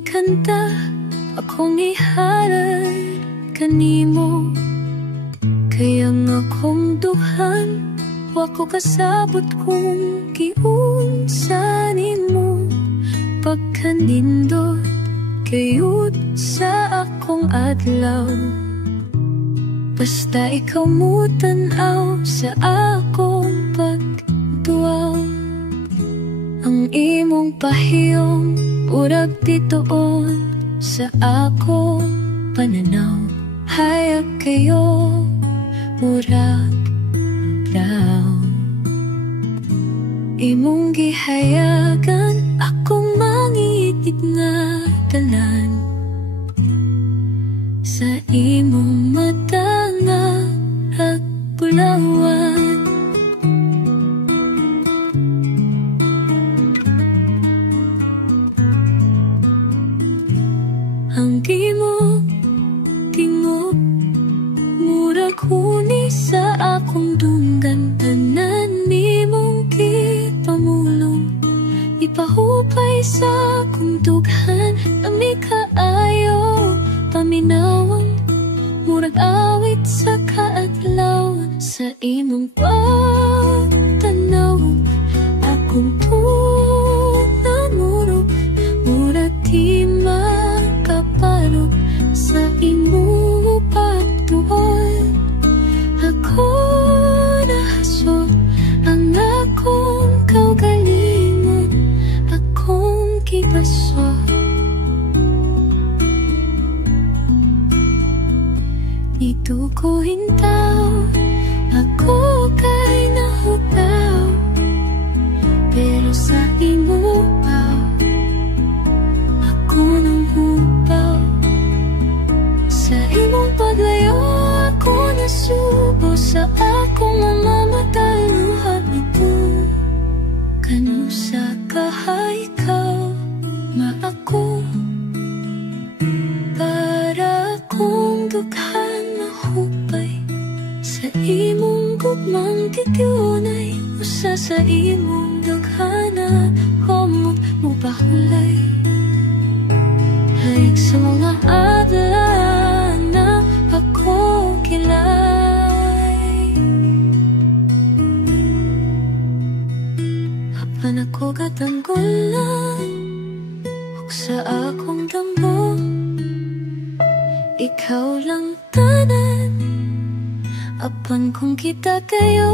Kining kanta akong ihalay kanimo, kaya nga kong duhan wako kasabot kong giunsa nimo. Pagkanindot kayud sa akong adlaw, basta ikaw mo tan-aw sa akong pagduaw. Ang imong pahiyong urag tituon sa akong pananaw, hayag kayo murag daw. Imong gihayagan akong mangitid nga tanan, sa imong mata nga agpulawan. Ang gimo tingog murag huni sa akong dunggan, tanan nimong gipamulong, ipahupay sa akong dughan. Ami kaayo paminawon, murag awit sa kaadlawan. Sa imong pagtanaw akong tunamurog, murag di makapalog sa imong pagtuon. Ako nahasot ang akong kaugalingon, akong gibasot. Dito ko hintaw, ako kay nahutaw, pero sa imo ako nang hupaw. Sa imong paglayo ako nasubo, sa akong mamamatay luha ito. Kanusa kahay ikaw nga ako, para akong dughan mahupay sa imong gugmang titiunay. Usa sa imong dughana humok mo pahulay, hayag sa mga adlaw na ako kilay. Apan ako katanggulan ug sa akong damo, ikaw lang tanan. Apan kung kita kayo